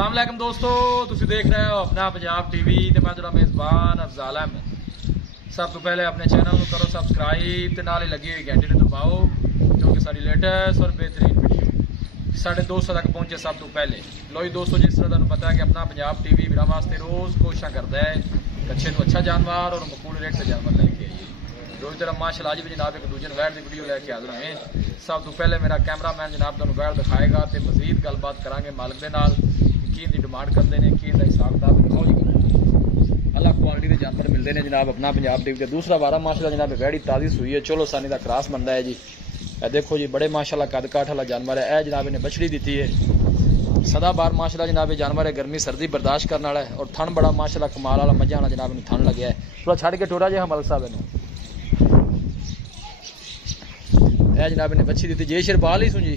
अस्सलाम वालेकुम दोस्तों, तुसी देख रहे हो अपना पंजाब टीवी ते मैं तेरा मेज़बान अफजाल अहमद। सब तो पहले अपने चैनल को करो सब्सक्राइब ते नाल ही लगी हुई घंटी ने दबाओ क्योंकि सारी लेटेस्ट और बेहतरीन वीडियो साढ़े दोस्तों तक पहुंचे सब तो पहले। लो जी दोस्तों, जिस तरह तुहानू पता है कि अपना पंजाब टीवी वीरां वास्ते रोज़ कोशिश करता है अच्छे तो अच्छा जानवर और मकबूल रेट से जानवर लेके आइए। रोज़ तरह माशाल्लाह आज भी जनाब एक दूजे वैर की वीडियो लेके हाजिर हैं। सब तो पहले मेरा कैमरा मैन जनाब तुहानू वैर दिखाएगा तो मजीद गलबात करांगे मालिक के नाल की डिमांड करते हैं की हिसाब किताब दिखाओ जी। अलग क्वालिटी के जानवर मिलते हैं जनाब अपना पंजाब टीवी के। दूसरा बारह माशाल्लाह जनाब वैड़ी ताज़ी सूई है, चलो सानी का क्रॉस बनता है जी। देखो जी बड़े माशाल्लाह कद काठ वाला जानवर है। यह जनाब इन्हें बछड़ी दी है सदा बार माशाल्लाह जनाब जानवर है, गर्मी सर्दी बर्दाश्त करने वाला है और थन बड़ा माशाल्लाह कमाल वाला मजा वाला जनाब इन थन लगे है। थोड़ा छड़ के टोरा जी मलिक साहब इन्हें जनाब ने बच्ची दी जे शेर पा ली सुन जी,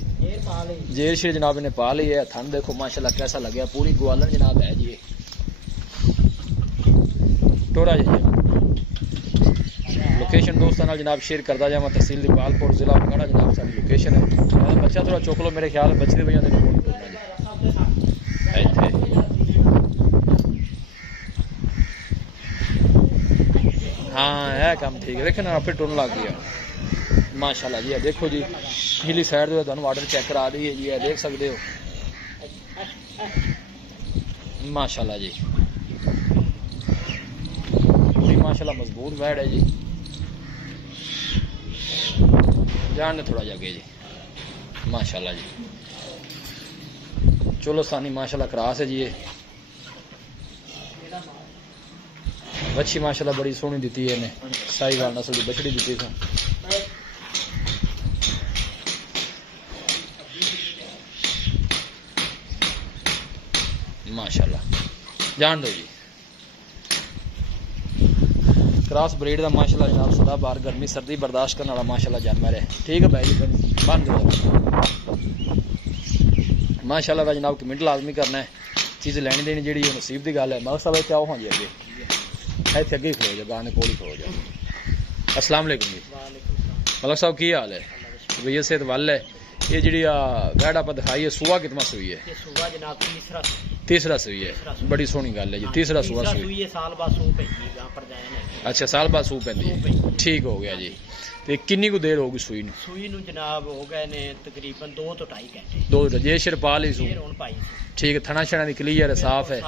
जेर शेर जनाब ने पा ली है। थन देखो माशाल्लाह कैसा लगे, पूरी ग्वालन जनाब है जी। टोरा जी लोकेशन दोस्तों जनाब शेयर करता जावा, तहसील दीपालपुर जिला बंगाड़ा जनाब सारी लोकेशन है। बच्चा थोड़ा चुक लो मेरे ख्याल बच्चे की वजह हाँ है काम ठीक है। देखना फिर टुरन लग गया माशाल्लाह जी। देखो जी पिछली साइड तो तुहानू आर्डर चेक करा दी है जी, देख सकते हो माशाल्लाह जी। पूरी माशाल्लाह मजबूत वैड़ है जी। जान दे थोड़ा जगे जी माशाल्लाह जी। चलो सानी माशाल्लाह क्रॉस है जी। ये बच्ची माशाल्लाह बड़ी सोहनी दी है इन्हें, साहिवाल नस्ल की बछड़ी दी थी माशाल्लाह। जान दो जी क्रॉस ब्रीड का माशाल्लाह जनाब सदा बार गर्मी सर्दी बर्दाश्त करने वाला माशाल्लाह जानवर है। ठीक है भाई जी बन दो माशाल्लाह भाई जनाब कमेंट लाजमी करना है। चीज़ लैनी देनी जी नसीब की गल है। मलिक साहब क्या हो जी अगे इतने अगे ही खलो जाओ, गाने कोल ही खलो जाओ। अस्सलाम वालेकुम जी मलिक साहब की हाल है? भैया सेहत वल है। ये जी वैड़ आप दिखाई है सुबह कितना सुई है? तीसरा सुई है, बड़ी सोहनी गल है जी। तीसरा सुबह सुई है, अच्छा साल बाद सू पैंदी है। ठीक हो गया जी। तो किन्नी को देर होगी सुई नूं जनाब हो गए ने तकरीबन 2 तो 2.5 घंटे। 2 जे शिर पा ली सू ठीक है। थना शना दी क्लियर है, साफ है।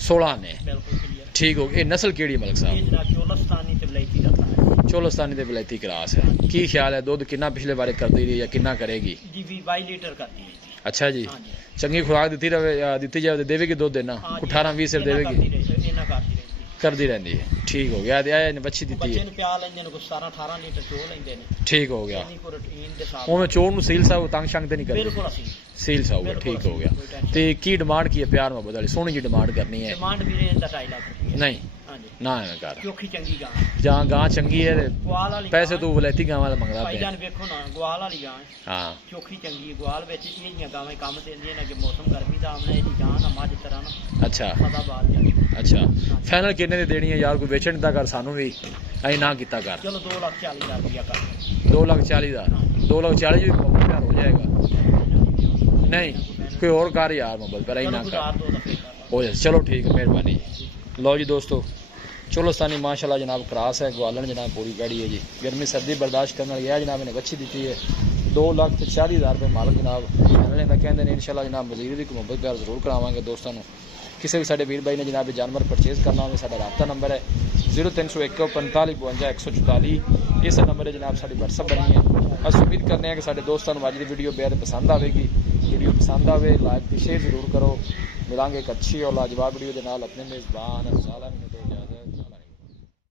16 ने ठीक हो गया। नस्ल केड़ी मलिक साहब? चोलस्तानी ते विलायती क्रॉस है। की ख्याल है दुध कितना पिछले बारे कर दी या कितना करेगी? 22 लीटर कर दी। अच्छा जी चंगी खुराक दी रहे दी जाए देवेगी दुध देना 18-20 सिर देवेगी करती रहती है। ठीक हो गया। बच्ची दी है ठीक हो गया। उन्हें चोर नूं सील साहब तंग शंग तो नहीं करती सील साहब ठीक हो गया। तो की डिमांड की है प्यार मोहब्बत वाली सोहनी जी डिमांड करनी है? नहीं ना है कर जहाँ गां चंगी है पैसे तू वलैती गां वाला मंगदा पे देखो ना ग्वाल वाली गां हां चोखी चंगी ग्वाल विच ये गावें काम ते इंदी ना कि मौसम गर्मी दा आमने दी गां ना मज तरह ना अच्छा पता बात अच्छा फाइनल कितने दी देनी है यार? कोई बेचण दा कर सानू भी अई ना कीता कर। चलो 2,40,000 रुपया कर 2,40,000 2,40,000 जी प्यार हो जाएगा। नहीं कोई और कर यार मोबाइल पर अई ना कर हो जाए। चलो ठीक है मेहरबानी। लो जी दोस्तों चोलस्तानी माशाल्लाह जनाब क्रॉस है, ग्वालन जनाब पूरी गाड़ी है जी। गर्मी सर्दी बर्दाश्त करने वाली है जनाब ने बच्ची दी है। 2,40,000 रुपये मालिक जनाब का कहते हैं। इंशाल्लाह जनाब मजीद भी मुहब्बत प्यार जरूर करावांगे दोस्तों को। किसी भी साडे वीर भाई ने जनाब जानवर परचेज करना हो साडा राब्ता नंबर है 0301 45 52 144। इस नंबर है जनाब साडी व्हाट्सअप बनी है। अस उम्मीद करते हैं कि साडे दोस्तों को अज की वीडियो बेहद पसंद आएगी। वीडियो पसंद आए लाइक शेयर जरूर करो। मिलांगे एक अच्छी और लाजवाब वीडियो के नाल। अपने मेज़बान